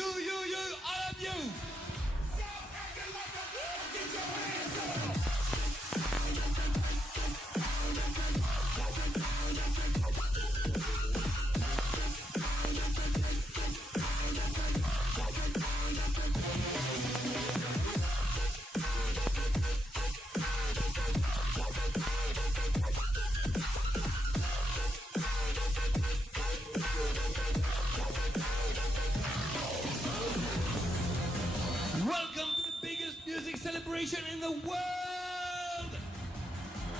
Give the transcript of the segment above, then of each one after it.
all of you. Welcome to the biggest music celebration in the world!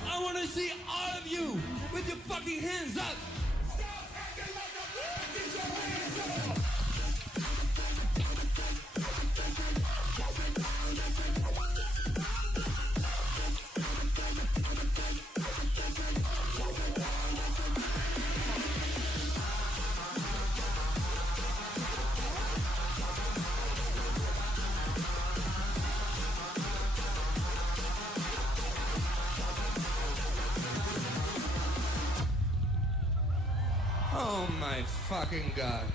I want to see all of you with your fucking hands up! Stop acting like a fool! Get your hands up! Oh my fucking God.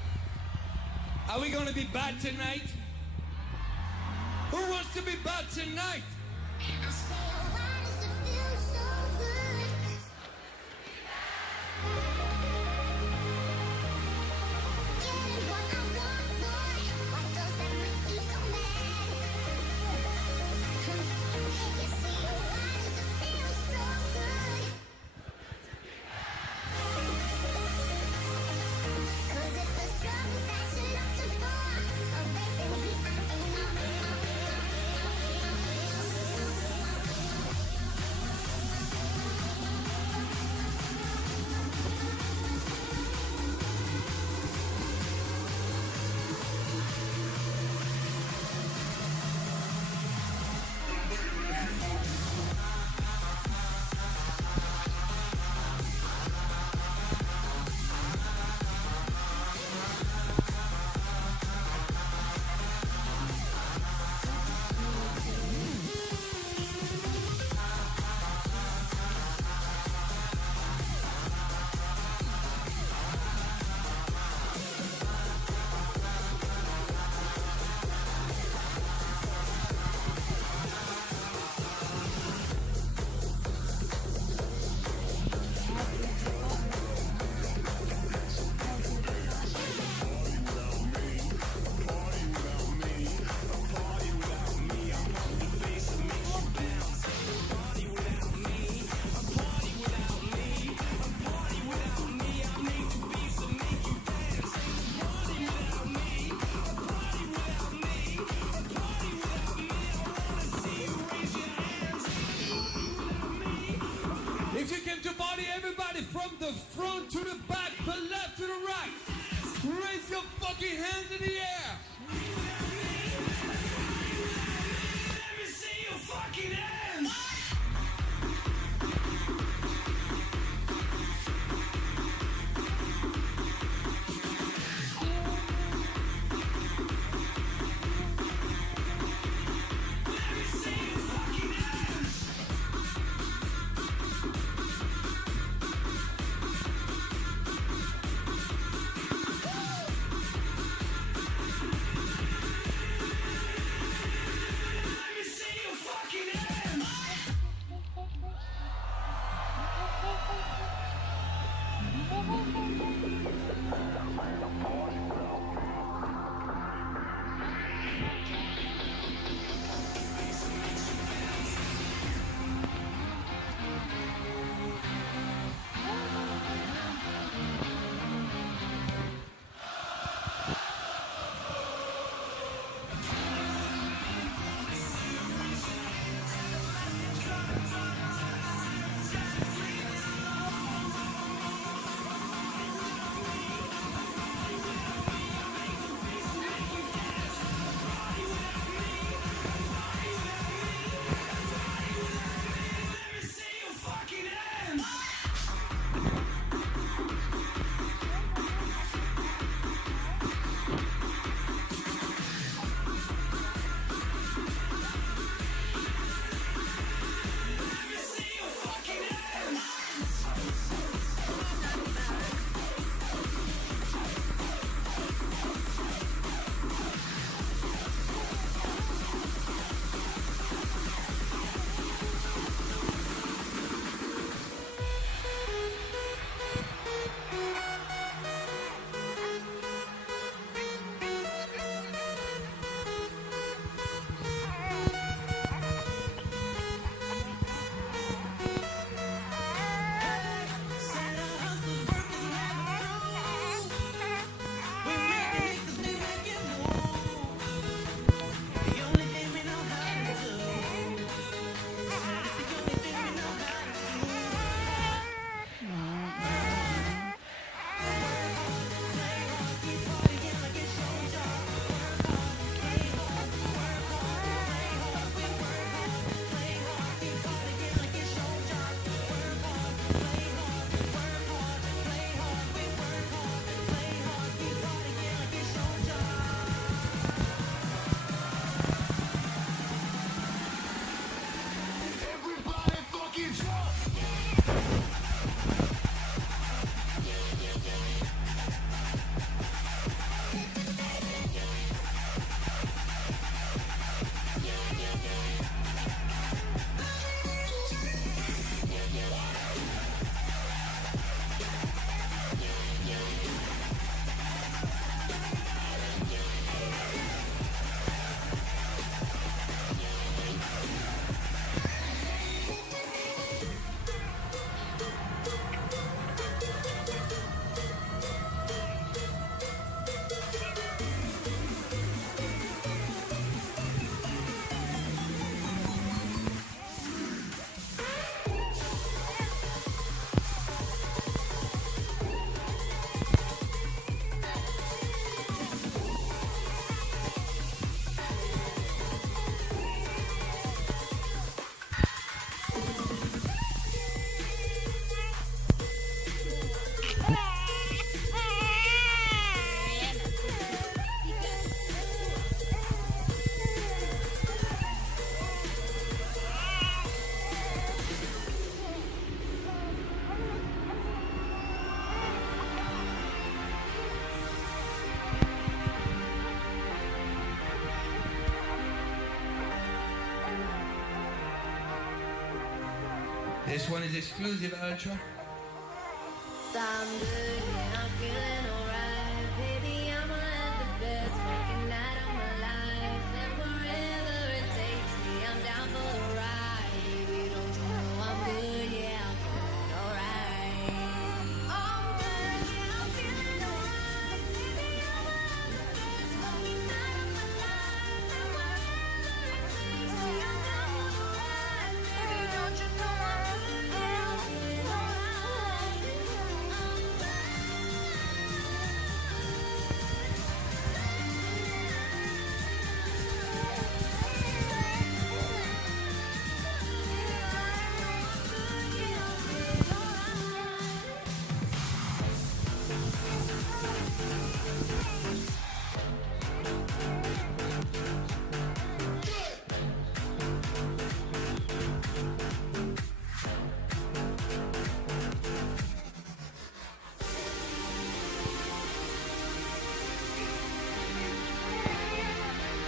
Are we gonna be bad tonight? Who wants to be bad tonight? If you came to party, everybody from the front to the back, the left to the right, raise your fucking hands in the air. Let me see your fucking hands. This one is exclusive, Ultra. I'm good, yeah, I'm feeling alright. Baby, I'ma have the best fucking night of my life. And wherever it takes me, I'm down for the ride. Baby, don't you know I'm good, yeah, I'm feeling alright. I'm good, yeah, I'm feeling alright. Baby, I'ma have the best fucking night of my life. And wherever it takes me, I'm down for the ride. Baby, don't you know I'm good, yeah, I'm feeling alright.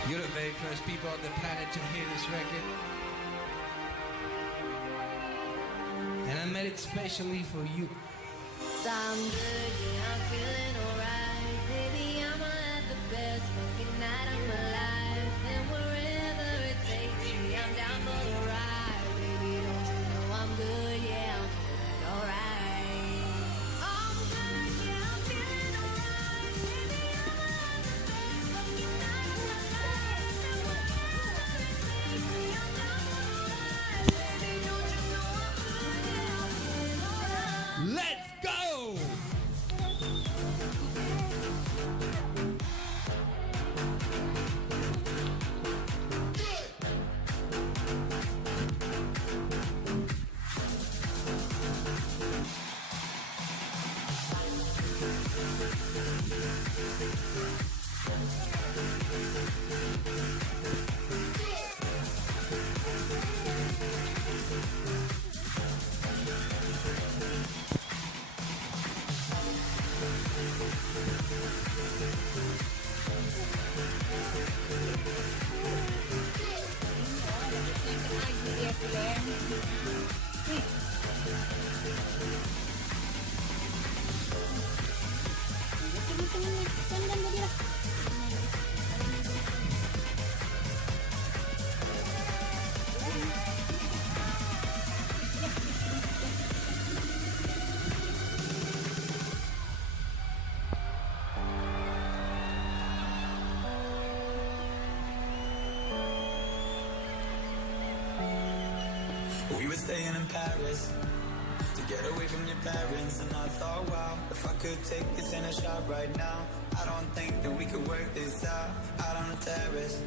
You're the very first people on the planet to hear this record. And I made it specially for you. I'm good, yeah, I'm feeling alright. Baby, I'ma have the best fucking night of my life. And wherever it takes me, I'm down for the ride. Baby, don't you know I'm good, yeah, I'm feeling alright. I'm good, yeah, I'm feeling alright. Baby, I'ma have the best fucking night of my life. And wherever it takes me, I'm down for the ride. Baby, don't you know I'm good, yeah, I'm feeling alright. Let's go! We were staying in Paris to get away from your parents, and I thought, wow, if I could take this in a shot right now, I don't think that we could work this out on the terrace.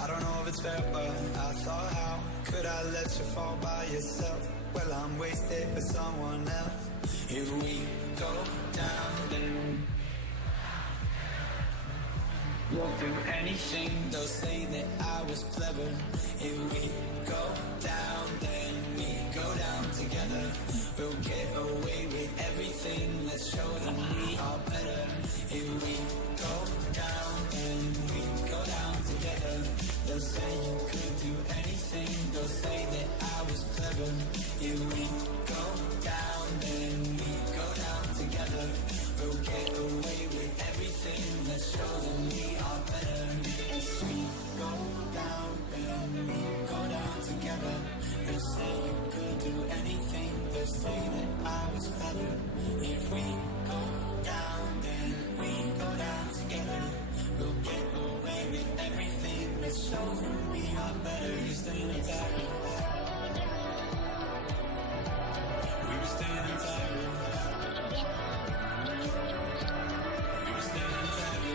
I don't know if it's fair, but I thought, how could I let you fall by yourself? Well, I'm wasted for someone else. If we go down, then we'll do anything. They'll say that I was clever. If we go down, then we go down together. We'll get away with everything. Let's show them we are better. If we go down, then we go down together. They'll say you could do anything. They'll say that I was clever. If we go down, then we go down together. We'll get away with everything. Let's show them we are better. If we go down, then we go down together. They'll say you could do anything. They'll say that I was clever. If we go down, then we go down together. We'll get away with everything. Let's show them we are better. We stay in Paris. We were staying in Paris. We were staying in Paris.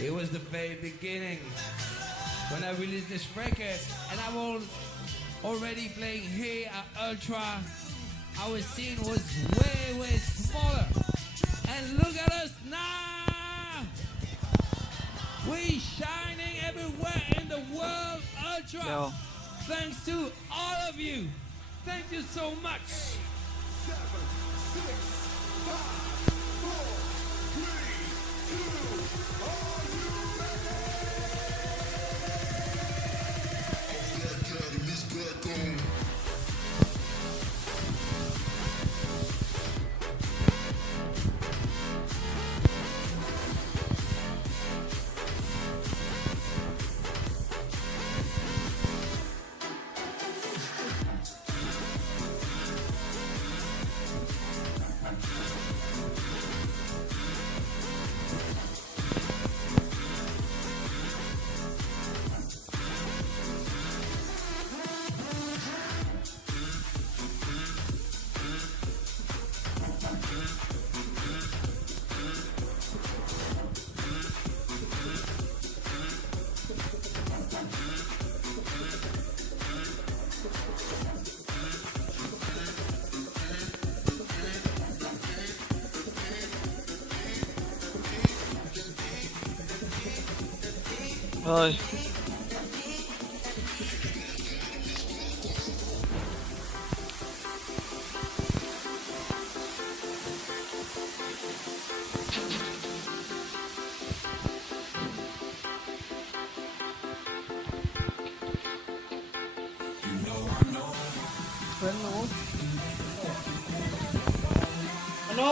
It was the very beginning when I released this record, and I was already playing here at Ultra. Our scene was way, way smaller. And look at us now! We shining everywhere in the world, Ultra. Yo. Thanks to all of you. Thank you so much. 7, 6, 5, 4, 3, 2, are you ready? Black Academy's back on. Ay. Ano?